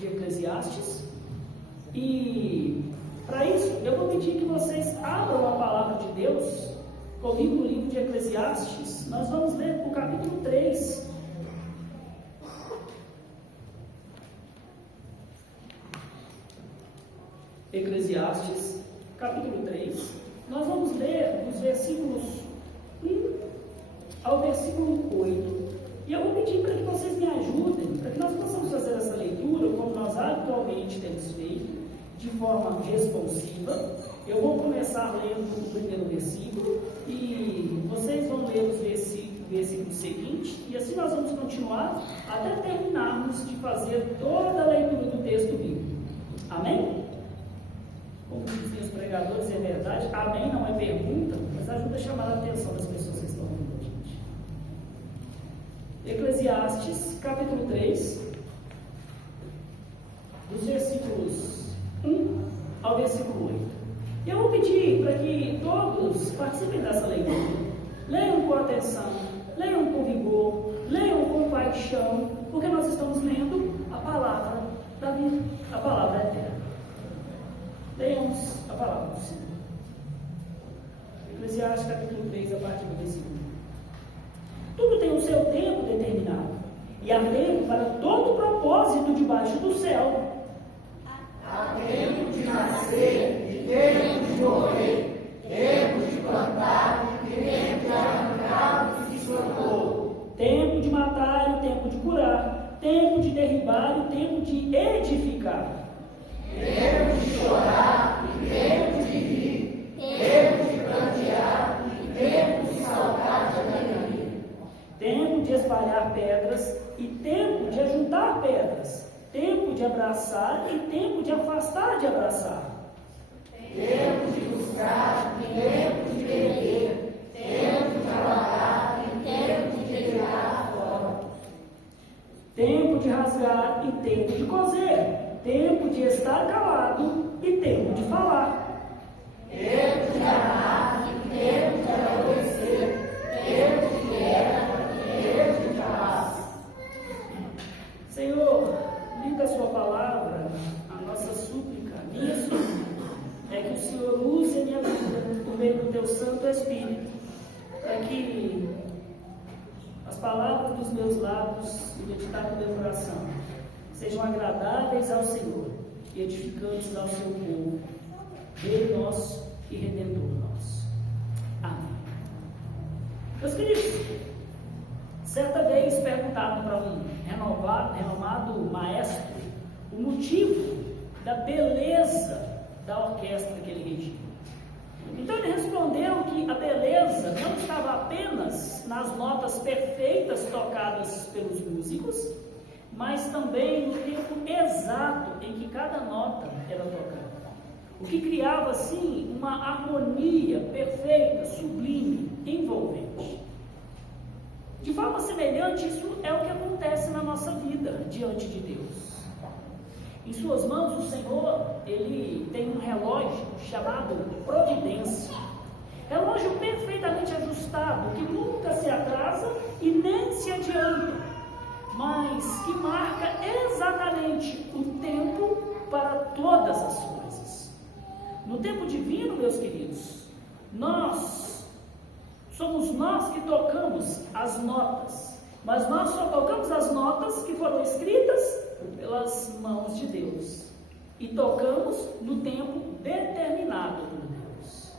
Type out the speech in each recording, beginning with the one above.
de Eclesiastes. E para isso eu vou pedir que vocês abram a palavra de Deus comigo no livro de Eclesiastes. Nós vamos ler o capítulo 3. Eclesiastes, capítulo 3. Nós vamos ler os versículos 1 ao versículo 8. E eu vou pedir para que vocês me ajudem, para que nós possamos fazer essa leitura, como nós habitualmente temos feito, de forma responsiva. Eu vou começar lendo o primeiro versículo e vocês vão ler os versículos seguintes, e assim nós vamos continuar até terminarmos de fazer toda a leitura do texto bíblico. Amém? Como dizem os pregadores, é verdade. Amém não é pergunta, mas ajuda a chamar a atenção das pessoas que estão ouvindo a gente. Eclesiastes, capítulo 3, dos versículos 1 ao versículo 8. E eu vou pedir para que todos participem dessa leitura. Leiam com atenção, leiam com vigor, leiam com paixão, porque nós estamos lendo a palavra da vida, a palavra eterna. Leiamos a palavra do Senhor. Eclesiastes capítulo 3, a partir do versículo 1. Tudo tem o seu tempo determinado, e há tempo para todo propósito debaixo do céu. Há tempo de nascer e tempo de morrer, tempo de plantar e tempo de arrancar o que se plantou. Tempo de matar e tempo de curar, tempo de derribar e tempo de edificar. Tempo de chorar e tempo de rir, tempo de prantear e tempo de saltar de alegria. Tempo de espalhar pedras e tempo de ajuntar pedras. Tempo de abraçar e tempo de afastar de abraçar. Tempo de buscar e tempo de perder, tempo de trabalhar e tempo de retirar fora. Tempo de rasgar e tempo de coser. Tempo de estar calado e tempo de falar. Tempo de amar e tempo de aborrecer, tempo de guerra e tempo de paz. Senhor, liga a sua palavra, a nossa súplica, a minha súplica, é que o Senhor use a minha vida por meio do teu Santo Espírito, para que as palavras dos meus lábios e o meditar do meu coração sejam agradáveis ao Senhor e edificantes ao seu povo, Rei nosso e Redentor nosso. Amém. Meus queridos, certa vez perguntaram para um renomado maestro o motivo da beleza da orquestra que ele regia. Então ele respondeu que a beleza não estava apenas nas notas perfeitas tocadas pelos músicos, mas também no tempo exato em que cada nota era tocada. O que criava, assim, uma harmonia perfeita, sublime, envolvente. De forma semelhante, isso é o que acontece na nossa vida diante de Deus. Em suas mãos, o Senhor, Ele tem um relógio chamado providência. Relógio perfeitamente ajustado, que nunca se atrasa e nem se adianta, mas que marca exatamente o tempo para todas as coisas. No tempo divino, meus queridos, somos nós que tocamos as notas, mas nós só tocamos as notas que foram escritas pelas mãos de Deus, e tocamos no tempo determinado por Deus.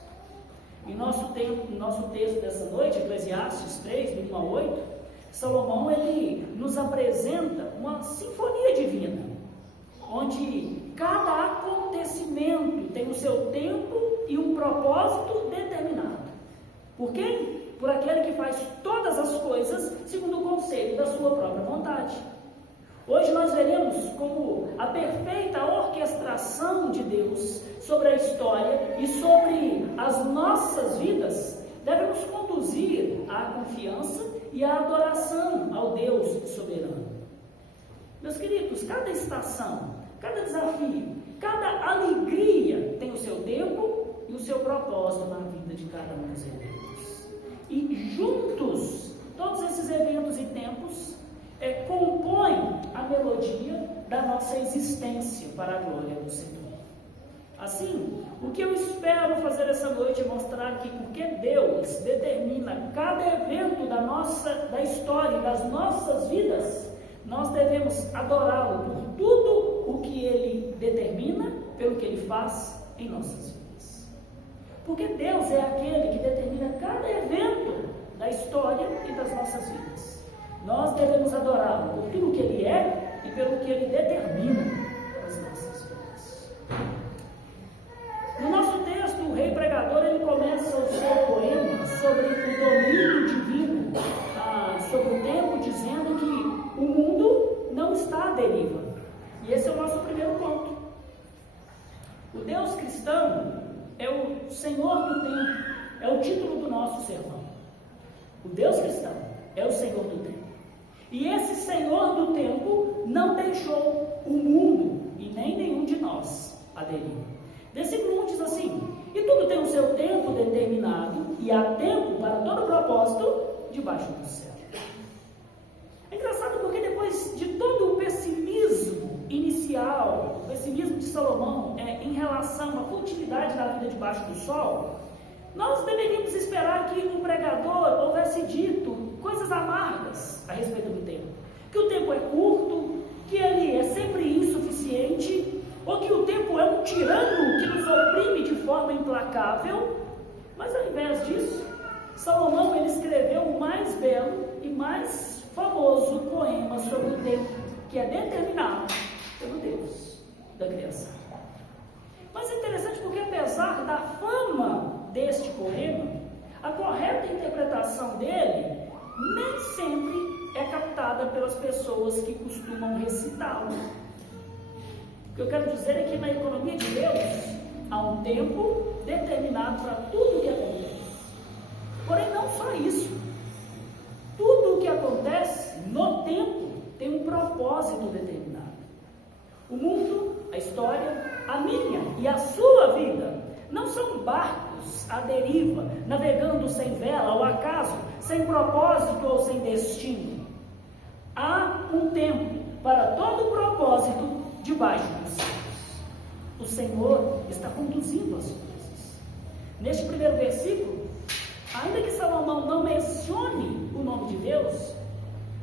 Em nosso texto dessa noite, Eclesiastes 3, do 1 a 8, Salomão, ele nos apresenta uma sinfonia divina, onde cada acontecimento tem o seu tempo e um propósito determinado. Por quem? Por aquele que faz todas as coisas segundo o conselho da sua própria vontade. Hoje nós veremos como a perfeita orquestração de Deus sobre a história e sobre as nossas vidas deve nos conduzir à confiança e à adoração ao Deus soberano. Meus queridos, cada estação, cada desafio, cada alegria tem o seu tempo e o seu propósito na vida de cada um dos eventos. E juntos, todos esses eventos e tempos compõem a melodia da nossa existência para a glória do Senhor. Assim, o que eu espero fazer essa noite é mostrar que porque Deus determina cada evento da história, das nossas vidas, nós devemos adorá-lo por tudo o que Ele determina, pelo que Ele faz em nossas vidas. Porque Deus é aquele que determina cada evento da história e das nossas vidas. Nós devemos adorá-lo por tudo o que Ele é e pelo que Ele determina para as nossas vidas. No nosso texto, o rei pregador, ele começa o seu poema sobre o domínio divino, sobre o tempo, dizendo que o mundo não está à deriva. E esse é o nosso primeiro ponto. O Deus cristão é o Senhor do tempo, é o título do nosso sermão. O Deus cristão é o Senhor do tempo. E esse Senhor do tempo não deixou o mundo e nem nenhum de nós à deriva. Versículo 1 diz assim: e tudo tem o seu tempo determinado, e há tempo para todo propósito debaixo do céu. É engraçado porque depois de todo o pessimismo inicial, o pessimismo de Salomão em relação à futilidade da vida debaixo do sol, nós deveríamos esperar que o pregador houvesse dito coisas amargas a respeito do tempo. Que o tempo é curto, que ele é sempre insuficiente, ou que o tempo é um tirano que nos oprime de forma implacável. Mas ao invés disso, Salomão ele escreveu o mais belo e mais famoso poema sobre o tempo, que é determinado pelo Deus da criação. Mas é interessante porque, apesar da fama deste poema, a correta interpretação dele nem sempre é captada pelas pessoas que costumam recitá-lo. O que eu quero dizer é que na economia de Deus há um tempo determinado para tudo o que acontece. Porém, não só isso. Tudo o que acontece no tempo tem um propósito determinado. O mundo, a história, a minha e a sua vida não são barcos à deriva, navegando sem vela, ao acaso, sem propósito ou sem destino. Há um tempo para todo propósito debaixo dos céus. O Senhor está conduzindo as coisas. Neste primeiro versículo, ainda que Salomão não mencione o nome de Deus,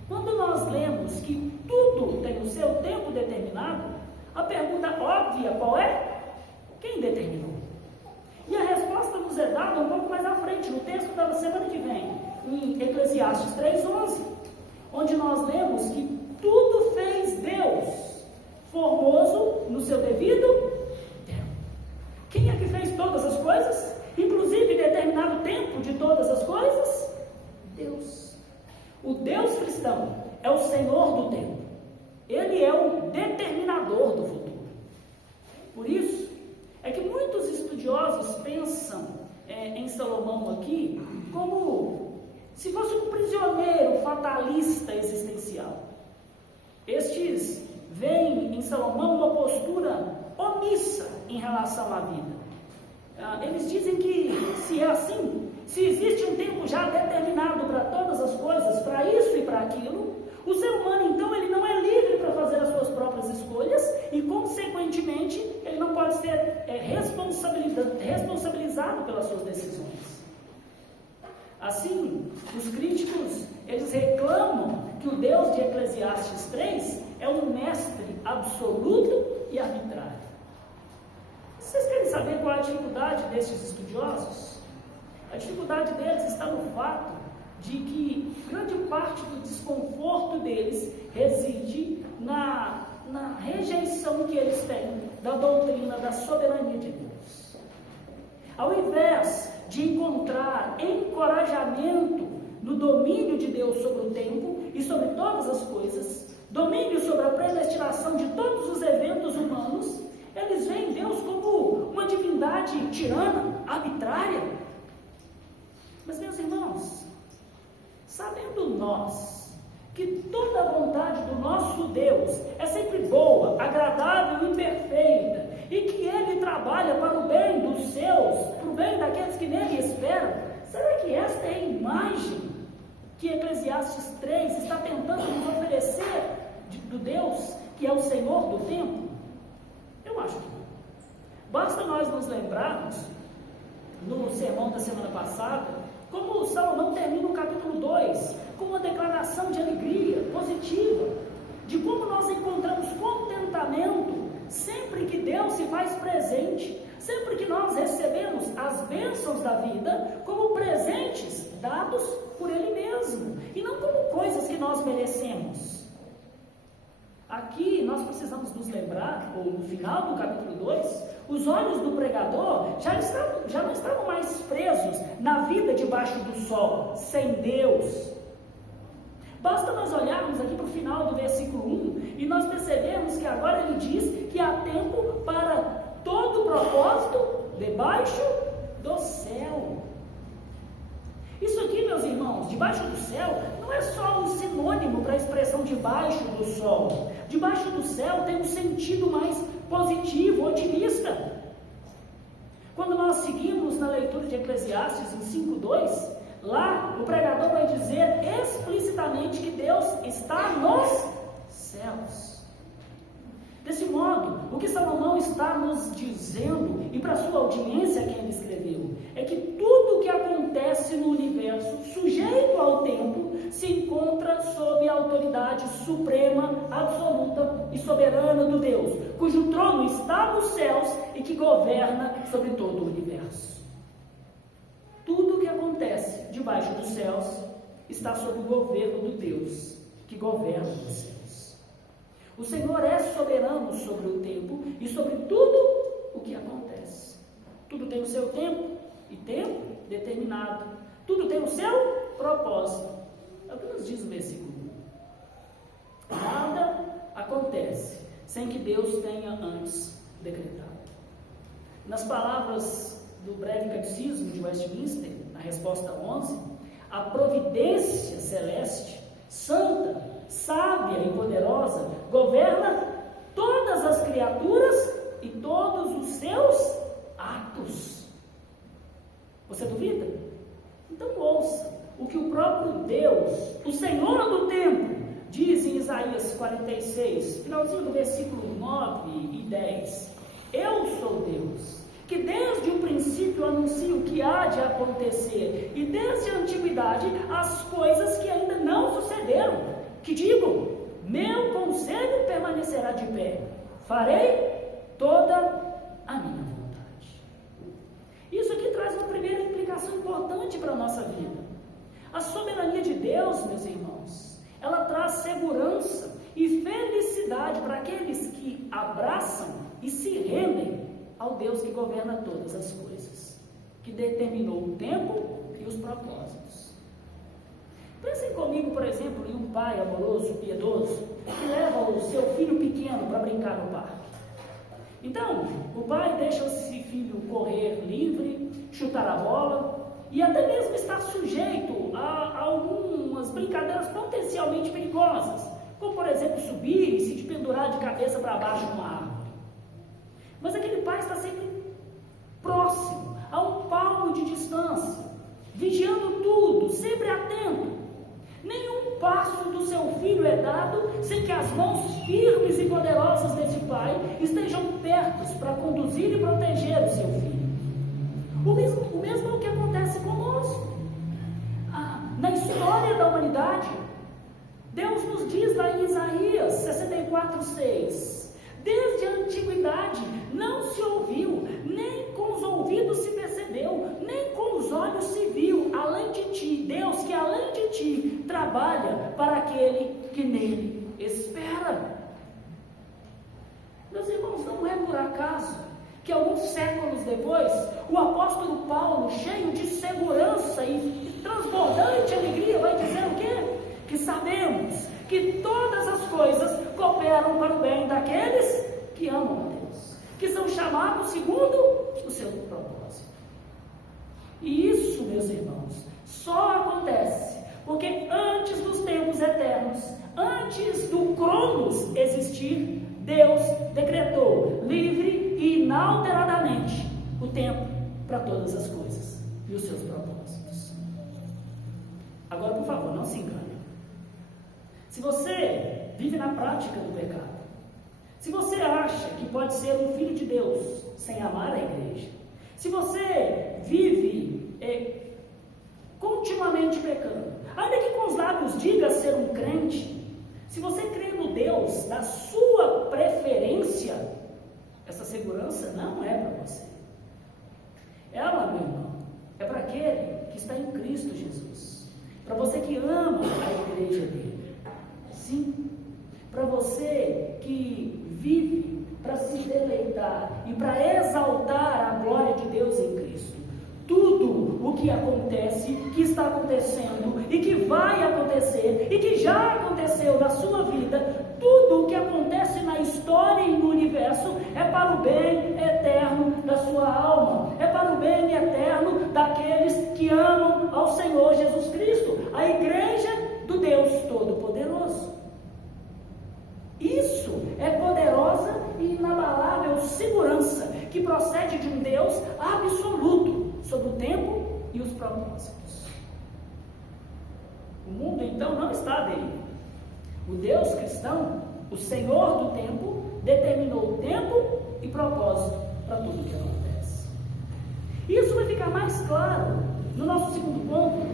quando nós lemos que tudo tem o seu tempo determinado, a pergunta óbvia qual é? Quem determinou? E a resposta nos é dada um pouco mais à frente, no texto da semana que vem, em Eclesiastes 3:11, onde nós lemos que tudo fez Deus, formoso no seu devido tempo. Quem é que fez todas as coisas? Inclusive determinado tempo de todas as coisas? Deus. O Deus cristão é o Senhor do tempo. Ele é o determinador do futuro. Por isso, é que muitos estudiosos pensam em Salomão aqui como se fosse um prisioneiro fatalista existencial. Estes veem em Salomão uma postura omissa em relação à vida. Eles dizem que se é assim, se existe um tempo já determinado para todas as coisas, para isso e para aquilo, o ser humano então ele não é livre para fazer as suas próprias escolhas e consequentemente ele não pode ser responsabilizado pelas suas decisões. Assim, os críticos eles reclamam que o Deus de Eclesiastes 3 é um mestre absoluto e arbitrário. Vocês querem saber qual é a dificuldade destes estudiosos? A dificuldade deles está no fato de que grande parte do desconforto deles reside na rejeição que eles têm da doutrina da soberania de Deus. Ao invés de encontrar encorajamento no domínio de Deus sobre o tempo e sobre todas as coisas, domínio sobre a predestinação de todos os eventos humanos, eles veem Deus como uma divindade tirana, arbitrária. Mas, meus irmãos, sabendo nós que toda a vontade do nosso Deus é sempre boa, agradável e perfeita, e que Ele trabalha para o bem dos seus, para o bem daqueles que nele esperam, será que esta é a imagem que Eclesiastes 3 está tentando nos oferecer do Deus que é o Senhor do tempo? Eu acho que não. Basta nós nos lembrarmos, no sermão da semana passada, como Salomão termina o capítulo 2, com uma declaração de alegria positiva, de como nós encontramos contentamento sempre que Deus se faz presente, sempre que nós recebemos as bênçãos da vida como presentes dados por Ele mesmo, e não como coisas que nós merecemos. Aqui nós precisamos nos lembrar, ou no final do capítulo 2, os olhos do pregador já não estavam mais presos na vida debaixo do sol, sem Deus. Basta nós olharmos aqui para o final do versículo 1 e nós percebemos que agora ele diz que há tempo para todo propósito debaixo do céu. Isso aqui, meus irmãos, debaixo do céu, não é só um sinônimo para a expressão debaixo do sol. Debaixo do céu tem um sentido mais positivo, otimista. Quando nós seguimos na leitura de Eclesiastes em 5:2, lá o pregador vai dizer explicitamente que Deus está nos céus. Desse modo, o que Salomão está nos dizendo, e para a sua audiência quem ele escreveu, é que tudo o que acontece no universo, sujeito ao tempo, se encontra sob a autoridade suprema, absoluta e soberana do Deus, cujo trono está nos céus e que governa sobre todo o universo. Tudo o que acontece debaixo dos céus está sob o governo do Deus que governa os céus. O Senhor é soberano sobre o tempo e sobre tudo o que acontece. Tudo tem o seu tempo e tempo determinado. Tudo tem o seu propósito. É o que nos diz o versículo 1. Nada acontece sem que Deus tenha antes decretado. Nas palavras do breve catecismo de Westminster, na resposta 11, a providência celeste, santa, sábia e poderosa, governa todas as criaturas e todos os seus atos. Você duvida? Então ouça o que o próprio Deus, o Senhor do tempo, diz em Isaías 46, finalzinho do versículo 9 e 10. Eu sou Deus, que desde o princípio anuncio o que há de acontecer, e desde a antiguidade as coisas que ainda não sucederam, que digo, meu conselho permanecerá de pé, farei toda a minha vontade. Isso aqui traz uma primeira implicação importante para a nossa vida. A soberania de Deus, meus irmãos, ela traz segurança e felicidade para aqueles que abraçam e se rendem ao Deus que governa todas as coisas, que determinou o tempo e os propósitos. Pensem comigo, por exemplo, em um pai amoroso, piedoso, que leva o seu filho pequeno para brincar no parque. Então, o pai deixa esse filho correr livre, chutar a bola e até mesmo estar sujeito a algumas brincadeiras potencialmente perigosas, como, por exemplo, subir e se pendurar de cabeça para baixo numa árvore. Mas aquele pai está sempre próximo, a um palmo de distância, vigiando tudo, sempre atento. Nenhum passo do seu filho é dado sem que as mãos firmes e poderosas desse pai estejam perto para conduzir e proteger o seu filho. O mesmo é o que acontece conosco. Na história da humanidade, Deus nos diz lá em Isaías 64:6, desde a antiguidade não se ouviu, nem com os ouvidos se percebeu, nem com os olhos se viu, além de ti, Deus que além de ti trabalha para aquele que nele espera. Meus irmãos, não é por acaso que alguns séculos depois, o apóstolo Paulo, cheio de segurança e transbordante alegria, vai dizer o quê? Que sabemos que todas as coisas cooperam para o bem daqueles que amam a Deus, que são chamados segundo o seu propósito. E isso, meus irmãos, só acontece porque antes dos tempos eternos, antes do Cronos existir, Deus decretou livre e inalteradamente o tempo para todas as coisas e os seus propósitos. Agora, por favor, não se engane. Se você vive na prática do pecado, Se você acha que pode ser um filho de Deus sem amar a igreja, se você vive continuamente pecando, ainda que com os lábios diga ser um crente, se você crê no Deus da sua preferência, essa segurança não é para você. Ela, meu irmão, é para aquele que está em Cristo Jesus. Para você que ama a igreja dele. Sim. Para você que vive para se deleitar e para exaltar a glória de Deus em Cristo. Tudo o que acontece, que está acontecendo e que vai acontecer e que já aconteceu na sua vida, tudo o que acontece na história e no universo é para o bem eterno da sua alma, é para o bem eterno daqueles que amam ao Senhor Jesus Cristo, a igreja do Deus Todo-Poderoso. Isso é poderosa e inabalável segurança que procede de um Deus absoluto sobre o tempo e os propósitos. O mundo então não está dele. O Deus cristão, o Senhor do tempo, determinou o tempo e propósito para tudo o que acontece. Isso vai ficar mais claro no nosso segundo ponto,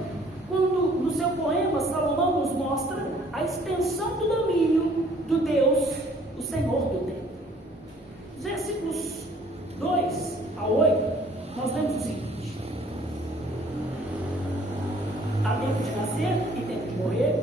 quando no seu poema Salomão nos mostra a extensão do domínio do Deus, o Senhor do tempo. Os versículos 2 a 8, nós lemos o seguinte: há tempo de nascer e tempo de morrer,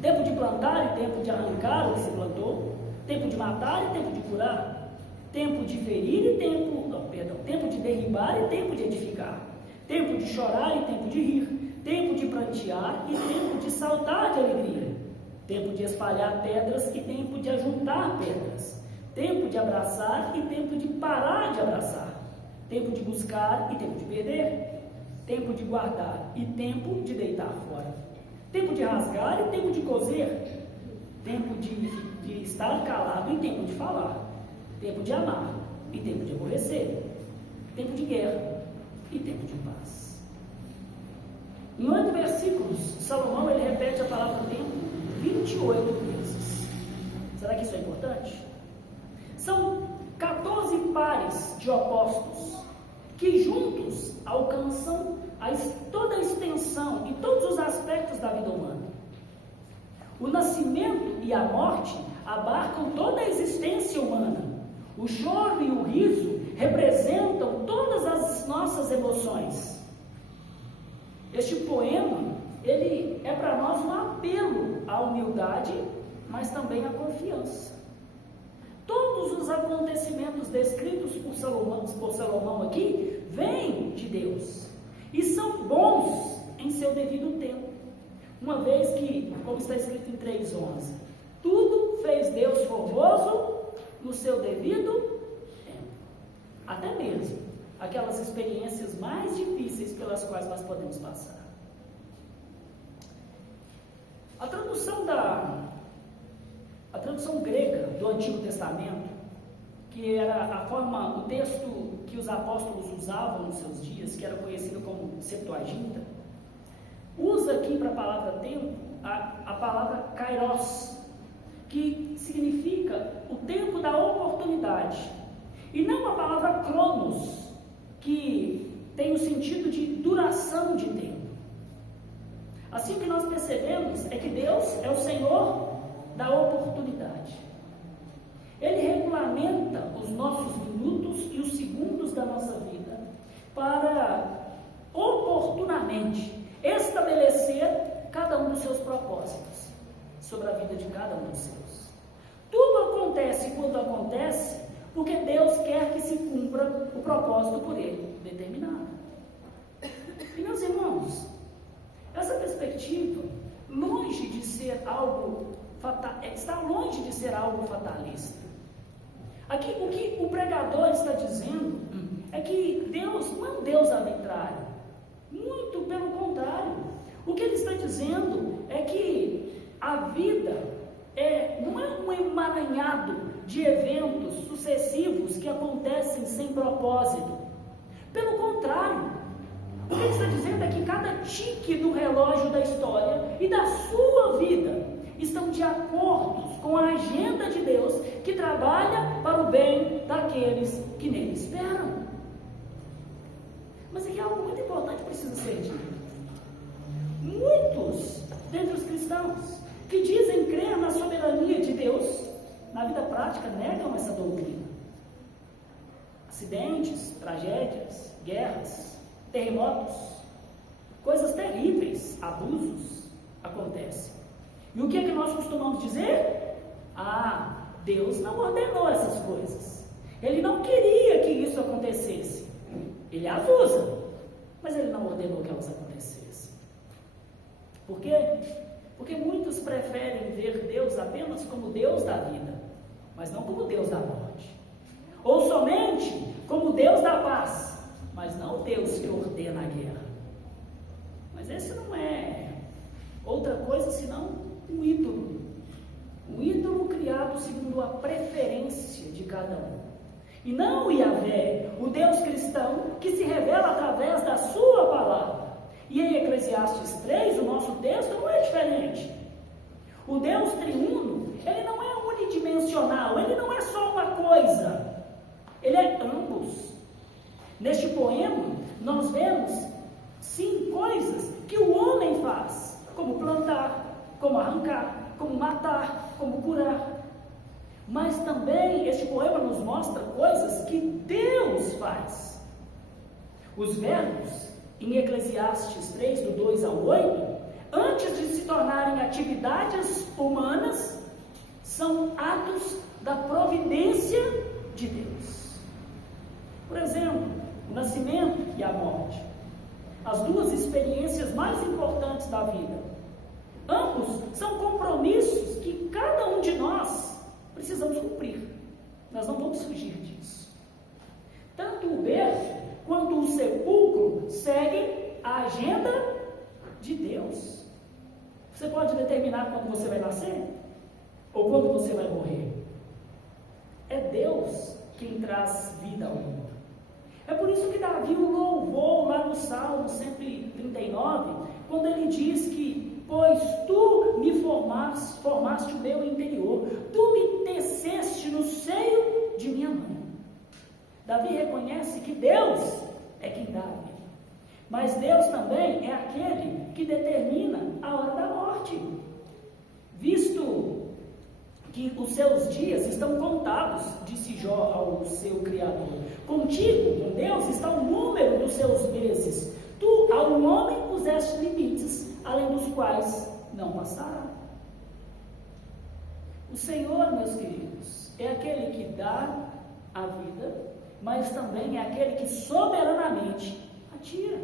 tempo de plantar e tempo de arrancar o que se plantou, tempo de matar e tempo de curar, tempo de ferir e tempo de derribar e tempo de edificar, tempo de chorar e tempo de rir, tempo de prantear e tempo de saltar de alegria, tempo de espalhar pedras e tempo de ajuntar pedras, tempo de abraçar e tempo de parar de abraçar, tempo de buscar e tempo de perder, tempo de guardar e tempo de deitar fora, tempo de rasgar e tempo de coser, tempo de estar calado e tempo de falar, tempo de amar e tempo de aborrecer, tempo de guerra e tempo de paz. Em 8 versículos, Salomão ele repete a palavra tempo 28 vezes. Será que isso é importante? São 14 pares de opostos que juntos alcançam toda a extensão e todos os aspectos da vida humana. O nascimento e a morte abarcam toda a existência humana. O choro e o riso representam todas as nossas emoções. Este poema, ele é para nós um apelo à humildade, mas também à confiança. Todos os acontecimentos descritos por Salomão aqui vêm de Deus e são bons em seu devido tempo, uma vez que, como está escrito em 3:11, tudo fez Deus formoso no seu devido tempo, até mesmo aquelas experiências mais difíceis pelas quais nós podemos passar. A tradução grega do Antigo Testamento, que era o texto que os apóstolos usavam nos seus dias, que era conhecido como Septuaginta, usa aqui para a palavra tempo a palavra kairos, que significa o tempo da oportunidade, e não a palavra cronos, que tem o sentido de duração de tempo. Assim, o que nós percebemos é que Deus é o Senhor da oportunidade. Ele regulamenta os nossos minutos e os segundos da nossa vida para oportunamente estabelecer cada um dos seus propósitos sobre a vida de cada um dos seus. Tudo acontece quando acontece porque Deus quer que se cumpra o propósito por Ele determinado. E, meus irmãos, essa perspectiva, longe de ser algo está longe de ser algo fatalista. Aqui o que o pregador está dizendo é que Deus não é um Deus arbitrário, muito pelo contrário. O que ele está dizendo é que a vida não é um emaranhado de eventos sucessivos que acontecem sem propósito. Pelo contrário, o que ele está dizendo é que cada tique do relógio da história e da sua vida estão de acordo com a agenda de Deus, que trabalha para o bem daqueles que nele esperam. Mas aqui algo muito importante precisa ser dito. Muitos dentre os cristãos que dizem crer na soberania de Deus, na vida prática negam essa doutrina. Acidentes, tragédias, guerras, terremotos, coisas terríveis, abusos acontecem. E o que é que nós costumamos dizer? Deus não ordenou essas coisas. Ele não queria que isso acontecesse. Ele as usa, mas ele não ordenou que elas acontecessem. Por quê? Porque muitos preferem ver Deus apenas como Deus da vida, mas não como Deus da morte. Ou somente como Deus da paz, mas não Deus que ordena a guerra. Mas esse não é outra coisa senão um ídolo. Um ídolo criado segundo a preferência de cada um. E não o Yahvé, o Deus cristão, que se revela através da sua palavra. E em Eclesiastes 3, o nosso texto não é diferente. O Deus triuno, ele não é unidimensional, ele não é só uma coisa, ele é ambos. Neste poema, nós vemos, sim, coisas que o homem faz, como plantar, como arrancar, como matar, como curar. Mas também este poema nos mostra coisas que Deus faz. Os verbos em Eclesiastes 3, do 2 ao 8, antes de se tornarem atividades humanas, são atos da providência de Deus. Por exemplo, o nascimento e a morte, as duas experiências mais importantes da vida. Ambos são compromissos que cada um de nós precisamos cumprir. Nós não vamos fugir disso. Tanto o berço quanto o sepulcro seguem a agenda de Deus. Você pode determinar quando você vai nascer? Ou quando você vai morrer? É Deus quem traz vida ao mundo. É por isso que Davi o louvou lá no Salmo 139, quando ele diz que: pois tu me formaste o meu interior, tu me teceste no seio de minha mãe. Davi reconhece que Deus é quem dá a vida, mas Deus também é aquele que determina a hora da morte, visto que os seus dias estão contados, disse Jó ao seu Criador. Contigo, com Deus, está o número dos seus meses. Tu ao homem puseste limites, além dos quais não passará. O Senhor, meus queridos, é aquele que dá a vida, mas também é aquele que soberanamente a tira.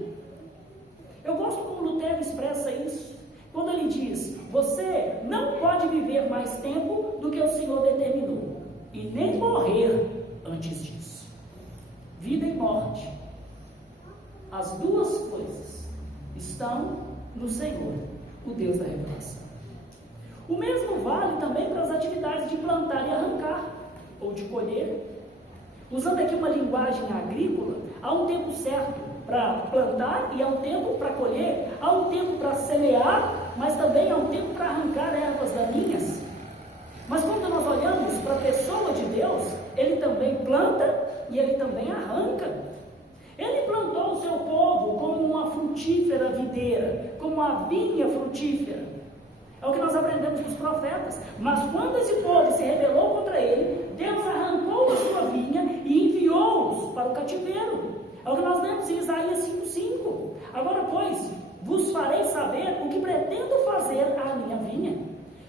Eu gosto como Lutero expressa isso, quando ele diz: você não pode viver mais tempo do que o Senhor determinou, e nem morrer antes disso. Vida e morte, as duas coisas estão no Senhor, o Deus da revelação. O mesmo vale também para as atividades de plantar e arrancar, ou de colher. Usando aqui uma linguagem agrícola, há um tempo certo para plantar e há um tempo para colher, há um tempo para semear, mas também há um tempo para arrancar ervas daninhas. Mas quando nós olhamos para a pessoa de Deus, ele também planta e ele também arranca. Ele plantou o seu povo como uma frutífera videira, como uma vinha frutífera. É o que nós aprendemos dos profetas. Mas quando esse povo se rebelou contra ele, Deus arrancou a sua vinha e enviou-os para o cativeiro. É o que nós lemos em Isaías 5:5. Agora, pois, vos farei saber o que pretendo fazer à minha vinha.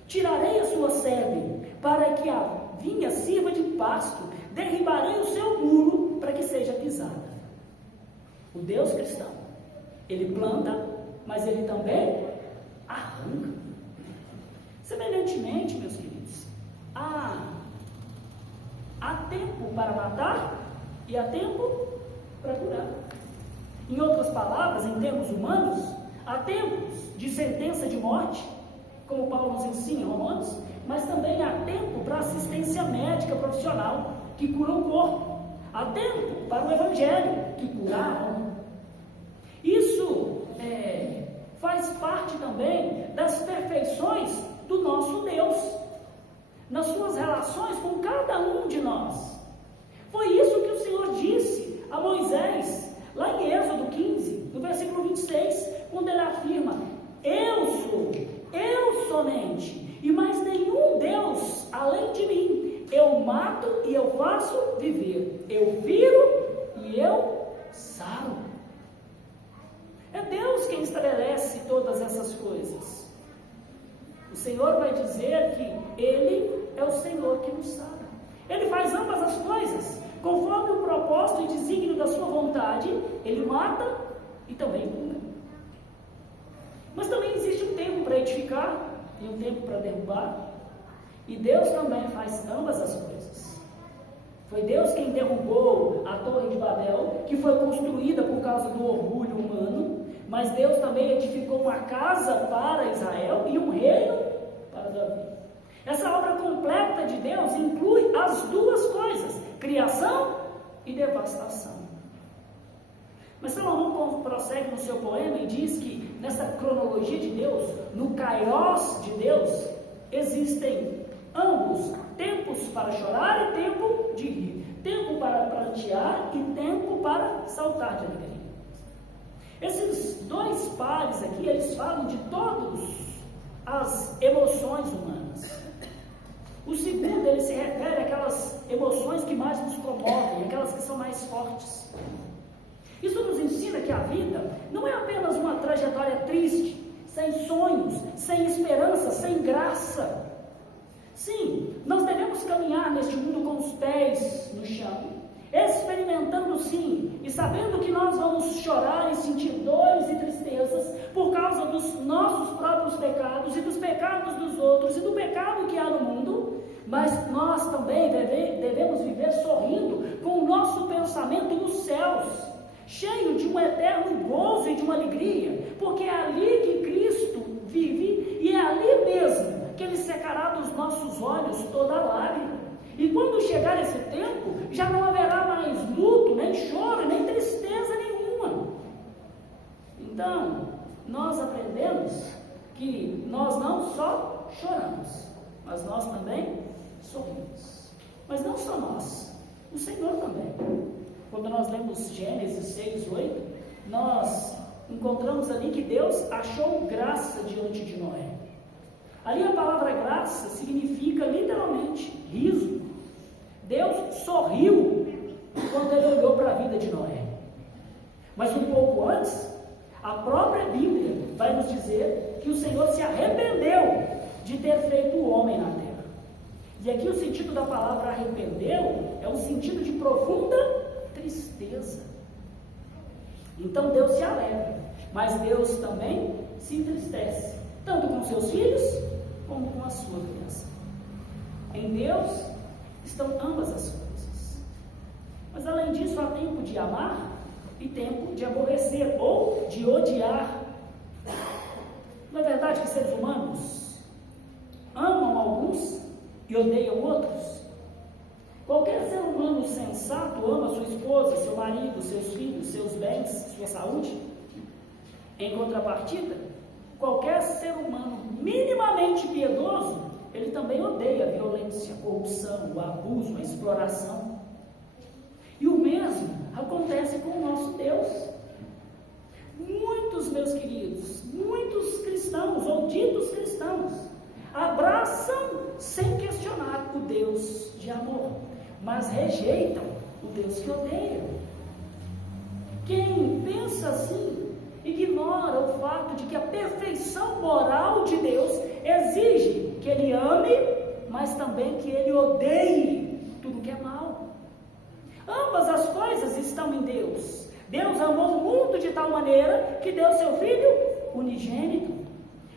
Tirarei a sua sebe, para que a vinha sirva de pasto. Derribarei o seu muro, para que seja pisada. O Deus cristão, ele planta, mas ele também arranca. Semelhantemente, meus queridos, há tempo para matar e há tempo para curar. Em outras palavras, em termos humanos, há tempos de sentença de morte, como Paulo nos ensina em Romanos, mas também há tempo para assistência médica profissional, que cura o corpo. Há tempo para o Evangelho, que cura a alma. Isso faz parte também das perfeições do nosso Deus. nas suas relações com cada um de nós. Foi isso que o Senhor disse a Moisés, lá em Êxodo 15, no versículo 26, quando ele afirma: eu somente, e mais nenhum Deus além de mim. Eu mato e eu faço viver, eu firo e eu saro. É Deus quem estabelece todas essas coisas. O Senhor vai dizer que Ele é o Senhor que nos sara. Ele faz ambas as coisas, conforme o propósito e desígnio da sua vontade. Ele mata e também cura. Mas também existe um tempo para edificar e um tempo para derrubar. E Deus também faz ambas as coisas. Foi Deus quem derrubou a Torre de Babel, que foi construída por causa do orgulho humano, mas Deus também edificou uma casa para Israel e um reino para Davi. Essa obra completa de Deus inclui as duas coisas, criação e devastação. Mas Salomão prossegue no seu poema e diz que nessa cronologia de Deus, no kairos de Deus, existem ambos tempos para chorar e tempo de rir, tempo para prantear e tempo para saltar de alegria. Esses dois pares aqui, eles falam de todas as emoções humanas. O segundo, ele se refere àquelas emoções que mais nos comovem, aquelas que são mais fortes. Isso nos ensina que a vida não é apenas uma trajetória triste, sem sonhos, sem esperança, sem graça. Sim, nós devemos caminhar neste mundo com os pés no chão, experimentando sim, e sabendo que nós vamos chorar e sentir dores e tristezas por causa dos nossos próprios pecados e dos pecados dos outros e do pecado que há no mundo, mas nós também devemos viver sorrindo com o nosso pensamento nos céus, cheio de um eterno gozo e de uma alegria, porque é ali que Cristo vive e é ali mesmo que Ele secará dos nossos olhos toda lágrima. E quando chegar esse tempo, já não haverá mais luto, nem choro, nem tristeza nenhuma. Então, nós aprendemos que nós não só choramos, mas nós também sorrimos. Mas não só nós, o Senhor também. Quando nós lemos Gênesis 6, 8, nós encontramos ali que Deus achou graça diante de Noé. Ali a palavra graça significa literalmente riso. Deus sorriu quando Ele olhou para a vida de Noé. Mas um pouco antes, a própria Bíblia vai nos dizer que o Senhor se arrependeu de ter feito o homem na terra. E aqui o sentido da palavra arrependeu é um sentido de profunda tristeza. Então Deus se alegra, mas Deus também se entristece, tanto com seus filhos como com a sua criação. Em Deus estão ambas as coisas. Mas além disso, há tempo de amar e tempo de aborrecer ou de odiar. Não é verdade que seres humanos amam alguns e odeiam outros? Qualquer ser humano sensato ama sua esposa, seu marido, seus filhos, seus bens, sua saúde. Em contrapartida, qualquer ser humano minimamente piedoso, ele também odeia a violência, a corrupção, o abuso, a exploração. E o mesmo acontece com o nosso Deus. Muitos, meus queridos, muitos cristãos ou ditos cristãos abraçam sem questionar o Deus de amor, mas rejeitam o Deus que odeia. Quem pensa assim ignora o fato de que a perfeição moral de Deus exige que Ele ame, mas também que Ele odeie tudo que é mal. Ambas as coisas estão em Deus. Deus amou o mundo de tal maneira que deu seu Filho unigênito.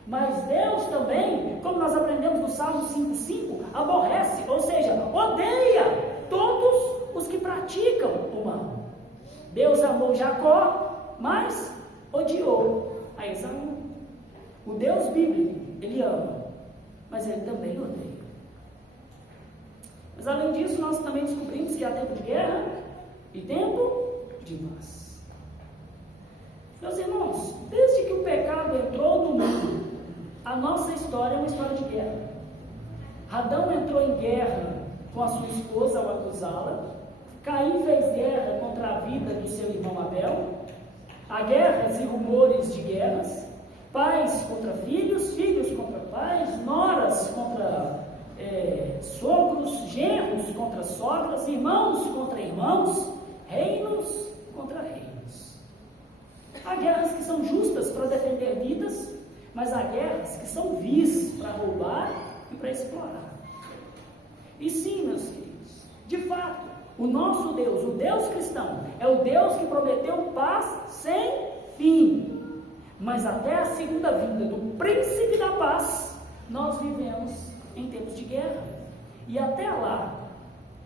Mas Deus também, como nós aprendemos no Salmo 5,5, aborrece, ou seja, odeia todos os que praticam o mal. Deus amou Jacó, mas odiou a Esaú. O Deus bíblico, Ele ama, mas Ele também odeia. Mas além disso, nós também descobrimos que há tempo de guerra e tempo de paz. Meus irmãos, desde que o pecado entrou no mundo, a nossa história é uma história de guerra. Adão entrou em guerra com a sua esposa ao acusá-la. Caim fez guerra contra a vida do seu irmão Abel. Há guerras e rumores de guerras. Pais contra filhos, filhos contra pais, noras contra sogros, genros contra sogras, irmãos contra irmãos, reinos contra reinos. Há guerras que são justas para defender vidas, mas há guerras que são vis para roubar e para explorar. E sim, meus queridos, de fato, o nosso Deus, o Deus cristão, é o Deus que prometeu paz sem fim. Mas até a segunda vinda do príncipe da paz, nós vivemos em tempos de guerra. E até lá,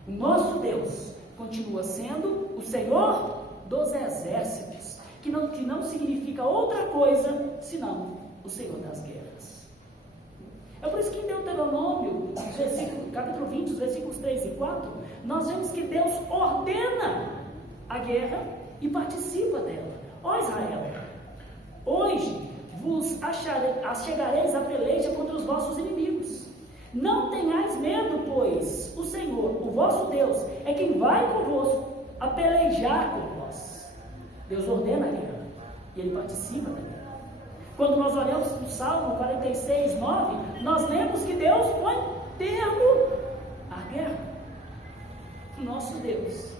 o nosso Deus continua sendo o Senhor dos exércitos, que não significa outra coisa senão o Senhor das guerras. É por isso que em Deuteronômio, capítulo 20, versículos 3 e 4, nós vemos que Deus ordena a guerra e participa dela. Ó Israel, hoje vos achegareis a peleja contra os vossos inimigos. Não tenhais medo, pois o Senhor, o vosso Deus, é quem vai convosco a pelejar por vós. Deus ordena a guerra e Ele participa da guerra. Quando nós olhamos no Salmo 46, 9, nós lemos que Deus põe termo à guerra. O nosso Deus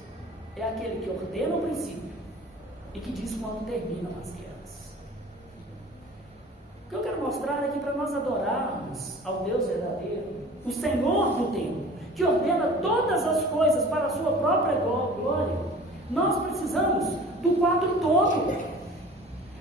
é aquele que ordena o princípio e que diz quando terminam as guerras. O que eu quero mostrar é que para nós adorarmos ao Deus verdadeiro, o Senhor do tempo, que ordena todas as coisas para a sua própria glória, nós precisamos do quadro todo.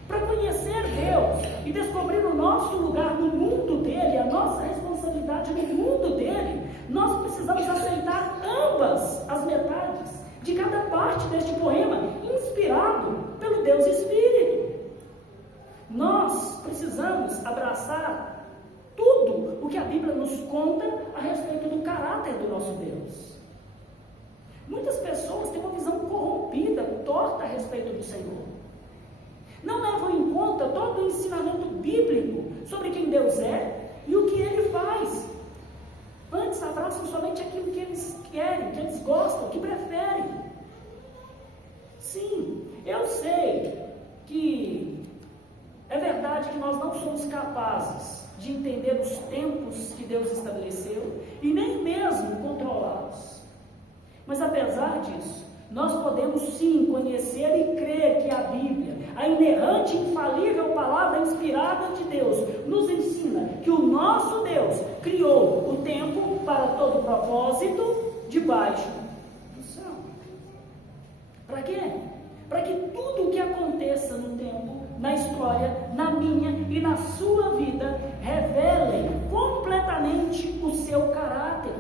Para conhecer Deus e descobrir o nosso lugar no mundo dele, a nossa responsabilidade no mundo dele, nós precisamos aceitar ambas as metades de cada parte deste poema, inspirado pelo Deus Espírito. Nós precisamos abraçar tudo o que a Bíblia nos conta a respeito do caráter do nosso Deus. Muitas pessoas têm uma visão corrompida, torta a respeito do Senhor. Não levam em conta todo o ensinamento bíblico sobre quem Deus é e o que Ele faz. Antes abraçam somente aquilo que eles querem, que eles gostam, que preferem. Sim, eu sei que é verdade que nós não somos capazes de entender os tempos que Deus estabeleceu e nem mesmo controlá-los. Mas apesar disso, nós podemos sim conhecer e crer que a Bíblia, a inerrante e infalível palavra inspirada de Deus, nos ensina que o nosso Deus criou o tempo para todo propósito debaixo do céu. Para quê? Para que tudo o que aconteça no tempo, na história, na minha e na sua vida, revele completamente o seu caráter.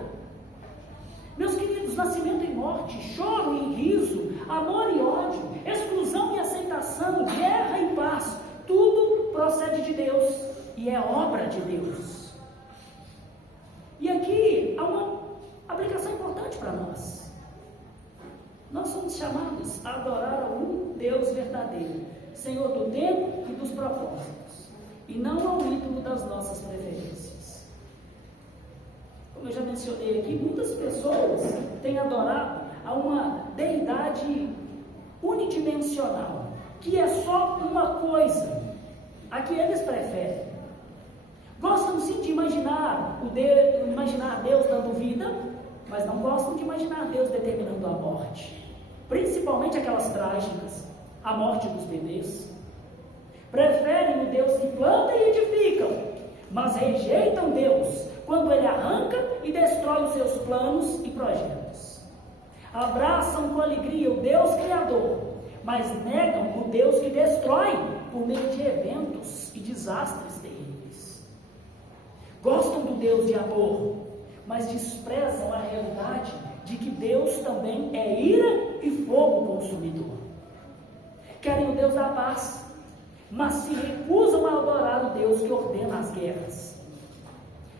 Meus queridos, nascimento e morte, choro e riso, amor e ódio, exclusão e aceitação, guerra e paz, tudo procede de Deus e é obra de Deus. E aqui há uma aplicação importante para nós. Nós somos chamados a adorar a um Deus verdadeiro, Senhor do tempo e dos propósitos, e não ao ídolo das nossas preferências. Como eu já mencionei aqui, muitas pessoas têm adorado a uma deidade unidimensional, que é só uma coisa, a que eles preferem. Gostam sim de imaginar Deus dando vida, mas não gostam de imaginar Deus determinando a morte, principalmente aquelas trágicas, a morte dos bebês. Preferem o Deus que planta e edificam, mas rejeitam Deus quando Ele arranca e destrói os seus planos e projetos. Abraçam com alegria o Deus Criador, mas negam o Deus que destrói por meio de eventos e desastres terríveis. Gostam do Deus de amor, mas desprezam a realidade de que Deus também é ira e fogo consumidor. Querem o Deus da paz, mas se recusam a adorar o Deus que ordena as guerras.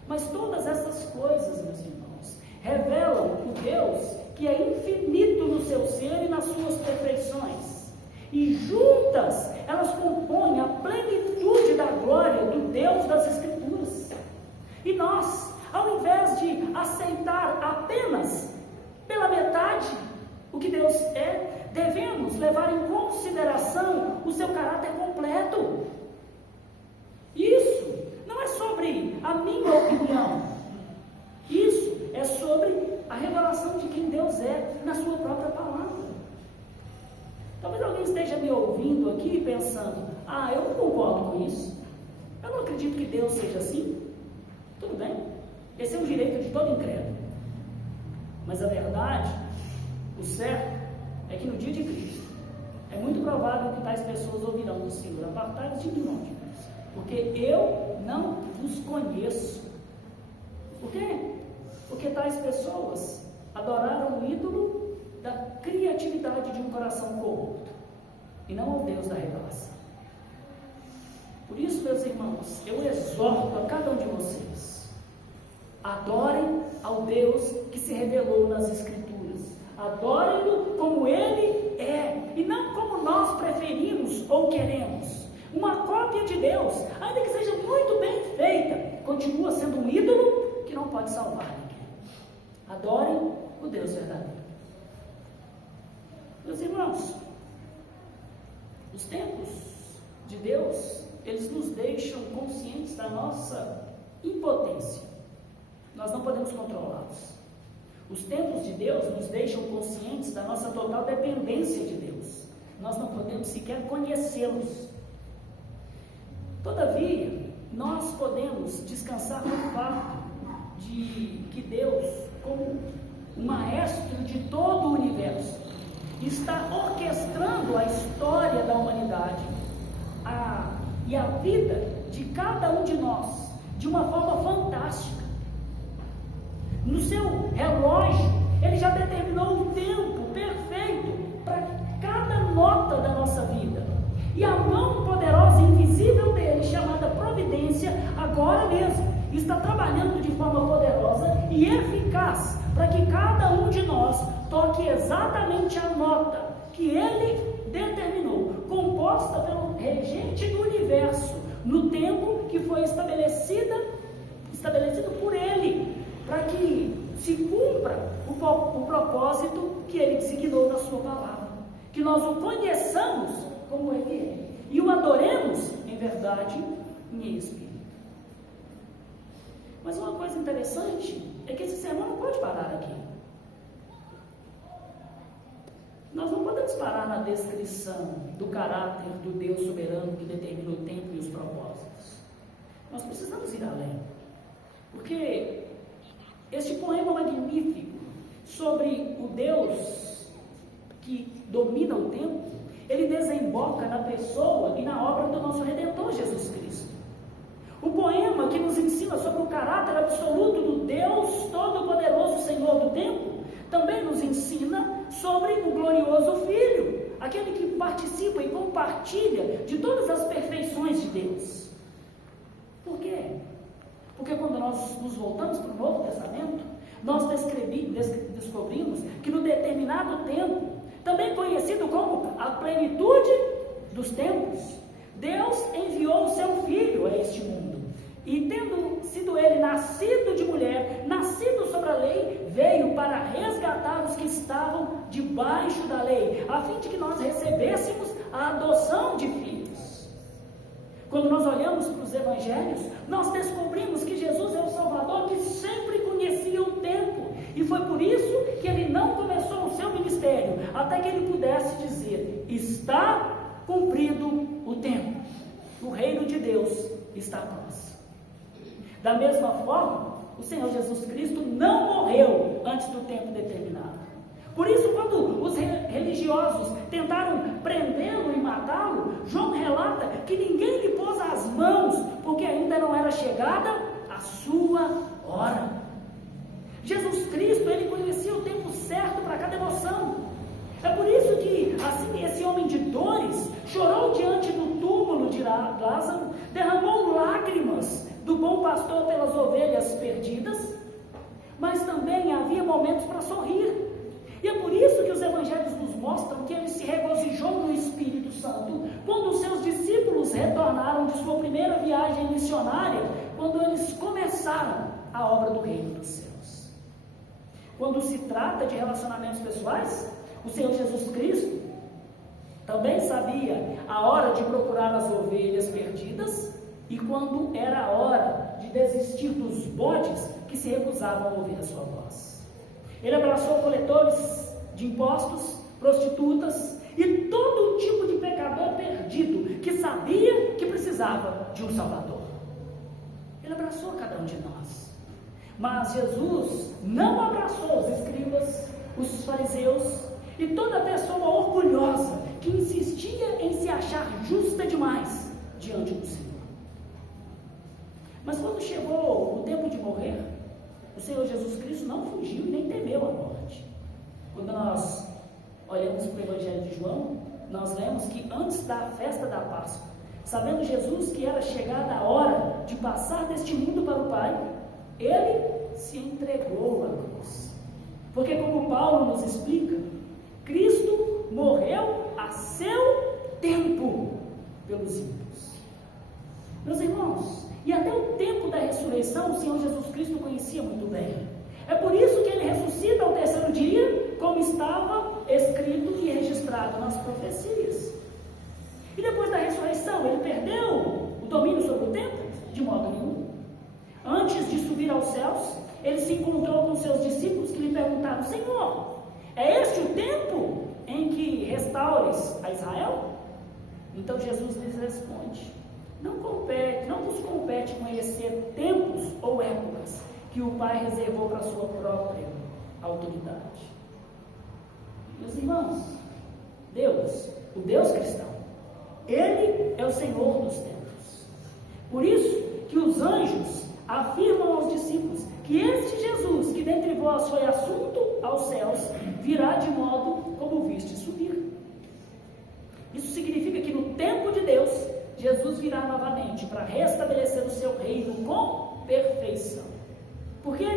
Mas todas essas coisas, meus irmãos, revelam o Deus que é infinito no seu ser e nas suas perfeições. E juntas, elas compõem a plenitude da glória do Deus das Escrituras. E nós, Ao invés de aceitar apenas pela metade o que Deus é, devemos levar em consideração o seu caráter completo. Isso não é sobre a minha opinião. Isso é sobre a revelação de quem Deus é na sua própria palavra. Talvez alguém esteja me ouvindo aqui pensando: eu não concordo com isso. Eu não acredito que Deus seja assim. Tudo bem. Esse é o direito de todo incrédulo. Mas a verdade, o certo, é que no dia de Cristo, é muito provável que tais pessoas ouvirão do Senhor: apartai-vos de mim, longe, porque eu não vos conheço. Por quê? Porque tais pessoas adoraram o ídolo da criatividade de um coração corrupto, e não ao Deus da revelação. Por isso, meus irmãos, eu exorto a cada um de vocês: adorem ao Deus que se revelou nas Escrituras. Adorem-no como Ele é, e não como nós preferimos ou queremos. Uma cópia de Deus, ainda que seja muito bem feita, continua sendo um ídolo que não pode salvar ninguém. Adorem o Deus verdadeiro. Meus irmãos, os tempos de Deus, eles nos deixam conscientes da nossa impotência. Nós não podemos controlá-los. Os tempos de Deus nos deixam conscientes da nossa total dependência de Deus. Nós não podemos sequer conhecê-los. Todavia, nós podemos descansar no fato de que Deus, como o maestro de todo o universo, está orquestrando a história da humanidade e a vida de cada um de nós de uma forma fantástica. No seu relógio, Ele já determinou o tempo perfeito para cada nota da nossa vida. E a mão poderosa e invisível dele, chamada providência, agora mesmo está trabalhando de forma poderosa e eficaz para que cada um de nós toque exatamente a nota que Ele determinou, composta pelo regente do universo, no tempo que foi estabelecido por Ele, para que se cumpra o propósito que Ele designou na sua palavra, que nós o conheçamos como Ele é, e o adoremos em verdade e em espírito. Mas uma coisa interessante é que esse sermão não pode parar aqui. Nós não podemos parar na descrição do caráter do Deus soberano que determina o tempo e os propósitos. Nós precisamos ir além, porque este poema magnífico sobre o Deus que domina o tempo, ele desemboca na pessoa e na obra do nosso Redentor Jesus Cristo. O poema que nos ensina sobre o caráter absoluto do Deus Todo-Poderoso, Senhor do tempo, também nos ensina sobre o glorioso Filho, aquele que participa e compartilha de todas as perfeições de Deus. Por quê? Porque quando nós nos voltamos para o Novo Testamento, nós descobrimos que no determinado tempo, também conhecido como a plenitude dos tempos, Deus enviou o seu Filho a este mundo. E tendo sido ele nascido de mulher, nascido sobre a lei, veio para resgatar os que estavam debaixo da lei, a fim de que nós recebêssemos a adoção de filhos. Quando nós olhamos para os evangelhos, nós descobrimos que Jesus é o Salvador que sempre conhecia o tempo, e foi por isso que ele não começou o seu ministério, até que ele pudesse dizer: está cumprido o tempo, o reino de Deus está próximo. Da mesma forma, o Senhor Jesus Cristo não morreu antes do tempo determinado. Por isso, quando os religiosos tentaram prendê-lo e matá-lo, João relata que ninguém lhe pôs as mãos, porque ainda não era chegada a sua hora. Jesus Cristo, ele conhecia o tempo certo para cada emoção. É por isso que, assim, esse homem de dores chorou diante do túmulo de Lázaro, derramou lágrimas do bom pastor pelas ovelhas perdidas, mas também havia momentos para sorrir. E é por isso que os evangelhos nos mostram que ele se regozijou no Espírito Santo quando os seus discípulos retornaram de sua primeira viagem missionária, quando eles começaram a obra do reino dos céus. Quando se trata de relacionamentos pessoais, o Senhor Jesus Cristo também sabia a hora de procurar as ovelhas perdidas e quando era a hora de desistir dos bodes que se recusavam a ouvir a sua voz. Ele abraçou coletores de impostos, prostitutas e todo tipo de pecador perdido que sabia que precisava de um Salvador. Ele abraçou cada um de nós. Mas Jesus não abraçou os escribas, os fariseus e toda pessoa orgulhosa que insistia em se achar justa demais diante do Senhor. Mas quando chegou o tempo de morrer, o Senhor Jesus Cristo não fugiu nem temeu a morte. Quando nós olhamos para o Evangelho de João, nós lemos que antes da festa da Páscoa, sabendo Jesus que era chegada a hora de passar deste mundo para o Pai, ele se entregou à cruz. Porque, como Paulo nos explica, Cristo morreu a seu tempo pelos ímpios. Meus irmãos, e até o tempo da ressurreição o Senhor Jesus Cristo conhecia muito bem. É por isso que ele ressuscita ao terceiro dia, como estava escrito e registrado nas profecias. E depois da ressurreição, ele perdeu o domínio sobre o tempo? De modo nenhum. Antes de subir aos céus, ele se encontrou com seus discípulos que lhe perguntaram: Senhor, é este o tempo em que restaures a Israel? Então Jesus lhes responde: não vos compete conhecer tempos ou épocas que o Pai reservou para a sua própria autoridade. Meus irmãos, Deus, o Deus cristão, Ele é o Senhor dos tempos. Por isso que os anjos afirmam aos discípulos que este Jesus, que dentre vós foi assunto aos céus, virá de modo como viste subir. Isso significa que no tempo de Deus, Jesus virá novamente para restabelecer o seu reino com perfeição. Por quê?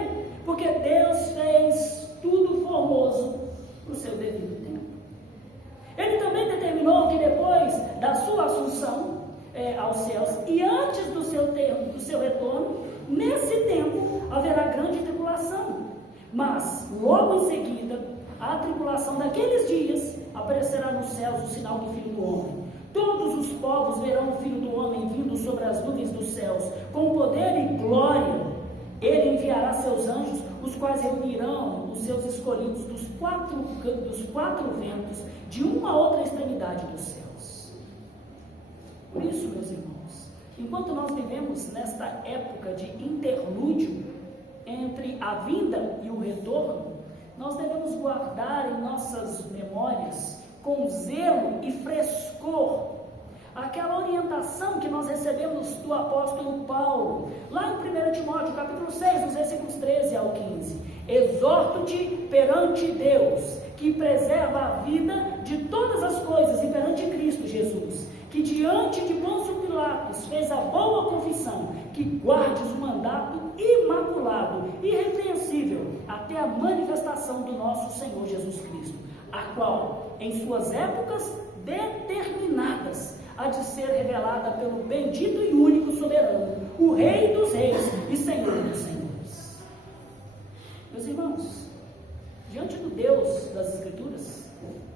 Porque Deus fez tudo formoso no seu devido tempo. Ele também determinou que depois da sua assunção aos céus e antes do seu retorno, nesse tempo haverá grande tribulação. Mas logo em seguida, a tribulação daqueles dias aparecerá nos céus o sinal do Filho do Homem. Todos os povos verão o Filho do Homem vindo sobre as nuvens dos céus, com poder e glória. Ele enviará seus anjos, os quais reunirão os seus escolhidos dos quatro ventos, de uma a outra extremidade dos céus. Por isso, meus irmãos, enquanto nós vivemos nesta época de interlúdio entre a vinda e o retorno, nós devemos guardar em nossas memórias, com zelo e frescor, aquela orientação que nós recebemos do apóstolo Paulo, lá em 1 Timóteo, capítulo 6, dos versículos 13 ao 15. Exorto-te perante Deus, que preserva a vida de todas as coisas, e perante Cristo Jesus, que diante de Pôncio Pilatos fez a boa confissão, que guardes o mandato imaculado, irrepreensível, até a manifestação do nosso Senhor Jesus Cristo, a qual, em suas épocas determinadas, há de ser revelada pelo bendito e único soberano, o Rei dos Reis e Senhor dos Senhores. Meus irmãos, diante do Deus das Escrituras,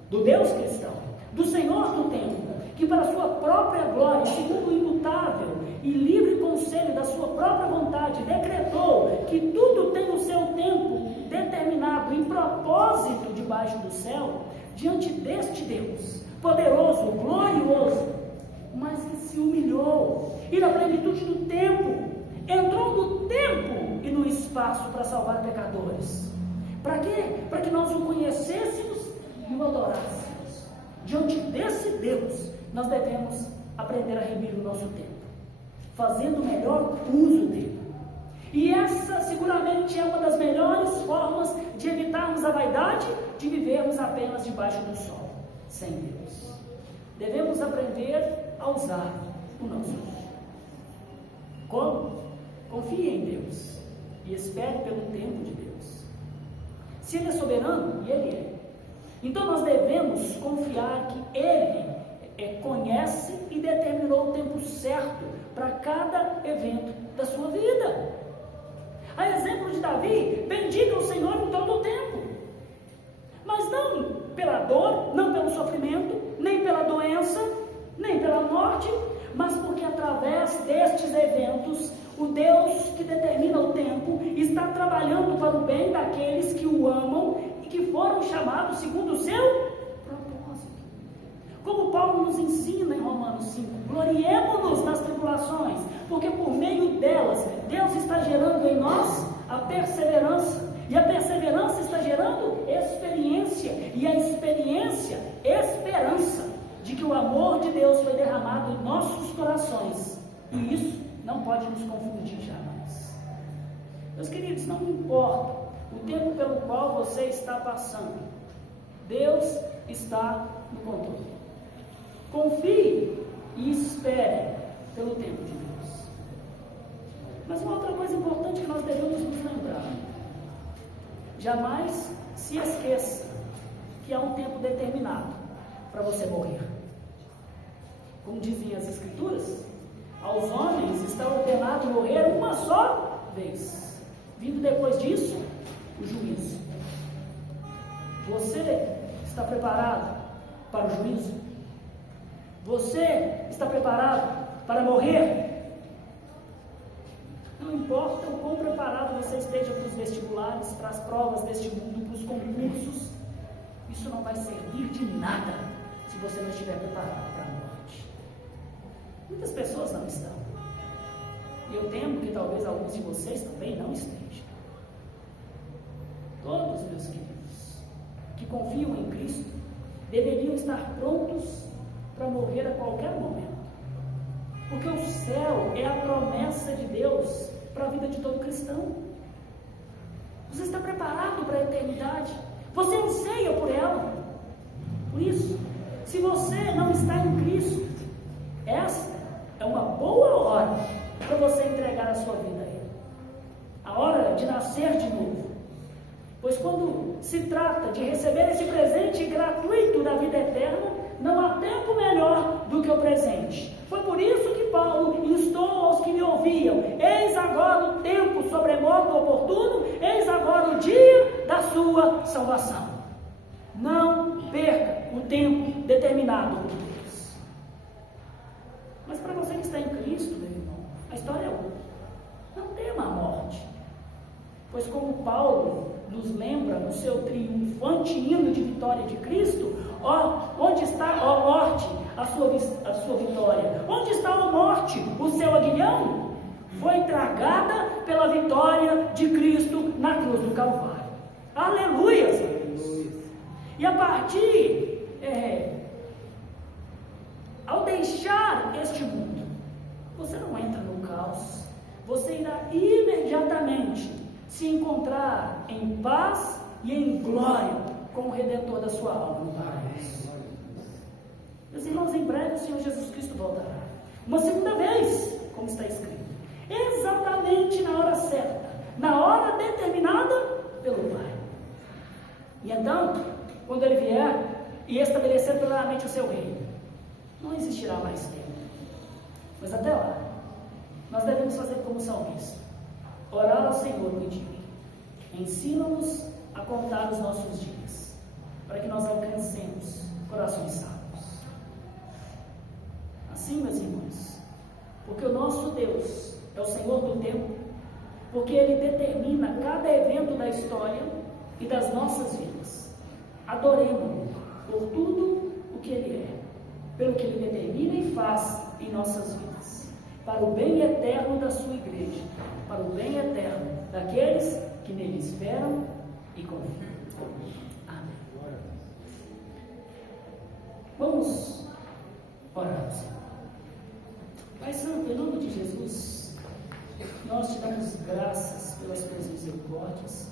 do Deus cristão, do Senhor do tempo, que para sua própria glória, segundo o imutável e livre conselho da sua própria vontade, decretou que tudo tem o seu tempo determinado em propósito debaixo do céu, diante deste Deus, poderoso, glorioso, mas que se humilhou, e na plenitude do tempo, entrou no tempo e no espaço para salvar pecadores. Para quê? Para que nós o conhecêssemos e o adorássemos. Diante desse Deus, nós devemos aprender a remir o nosso tempo, fazendo o melhor uso dele. E essa seguramente é uma das melhores formas de evitarmos a vaidade de vivermos apenas debaixo do sol, sem Deus. Devemos aprender a usar o nosso tempo. Como? Confie em Deus e espere pelo tempo de Deus. Se Ele é soberano, e Ele é, então nós devemos confiar que Ele conhece e determinou o tempo certo para cada evento da sua vida. A exemplo de Davi, bendiga o Senhor em todo o tempo. Mas não pela dor, não pelo sofrimento, nem pela doença, nem pela morte, mas porque através destes eventos, o Deus que determina o tempo está trabalhando para o bem daqueles que o amam e que foram chamados segundo o seu propósito. Como Paulo nos ensina em Romanos 5, gloriemo-nos nas tribulações, porque por meio delas, Deus está gerando em nós a perseverança, e a perseverança está gerando experiência, e a experiência, esperança, de que o amor de Deus foi derramado em nossos corações, e isso não pode nos confundir jamais. Meus queridos, não importa o tempo pelo qual você está passando, Deus está no controle. Confie e espere pelo tempo de Deus. Mas uma outra coisa importante que nós devemos nos lembrar: jamais se esqueça que há um tempo determinado para você morrer. Como dizem as Escrituras, aos homens está ordenado morrer uma só vez, vindo depois disso o juízo. Você está preparado para o juízo? Você está preparado para morrer? Não importa o quão preparado você esteja para os vestibulares, para as provas deste mundo, para os concursos, isso não vai servir de nada se você não estiver preparado para a morte. Muitas pessoas não estão. E eu temo que talvez alguns de vocês também não estejam. Todos, meus queridos, que confiam em Cristo, deveriam estar prontos para morrer a qualquer momento. Porque o céu é a promessa de Deus para a vida de todo cristão. Você está preparado para a eternidade? Você anseia por ela? Por isso, se você não está em Cristo, esta é uma boa hora para você entregar a sua vida a Ele. A hora de nascer de novo. Pois quando se trata de receber esse presente gratuito da vida eterna, não há tempo melhor do que o presente. Foi por isso que Paulo instou aos que me ouviam: eis agora o tempo sobremodo oportuno, eis agora o dia da sua salvação. Não perca o tempo determinado por Deus. Mas para você que está em Cristo, meu irmão, a história é outra. Não tema a morte. Pois como Paulo nos lembra no seu triunfante hino de vitória de Cristo, onde está, ó morte, a sua vitória? Onde está, ó morte, o seu aguilhão? Foi tragada pela vitória de Cristo na cruz do Calvário. Aleluia! E a partir, ao deixar este mundo, você não entra no caos, você irá imediatamente se encontrar em paz e em glória com o Redentor da sua alma no paraíso. Meus irmãos, em breve o Senhor Jesus Cristo voltará, uma segunda vez, como está escrito, exatamente na hora certa, na hora determinada pelo Pai. E então, quando Ele vier e estabelecer plenamente o seu reino, não existirá mais tempo. Mas até lá, nós devemos fazer como salmista: orar ao Senhor pedindo: ensina-nos a contar os nossos dias, para que nós alcancemos corações sábios. Assim, meus irmãos, porque o nosso Deus é o Senhor do tempo, porque Ele determina cada evento da história e das nossas vidas, adoremos-lo por tudo o que Ele é, pelo que Ele determina e faz em nossas vidas, para o bem eterno da sua igreja, para o bem eterno daqueles que nele esperam e confiam. Amém. Vamos orar, Senhor. Pai Santo, em nome de Jesus, nós te damos graças pelas tuas misericórdias,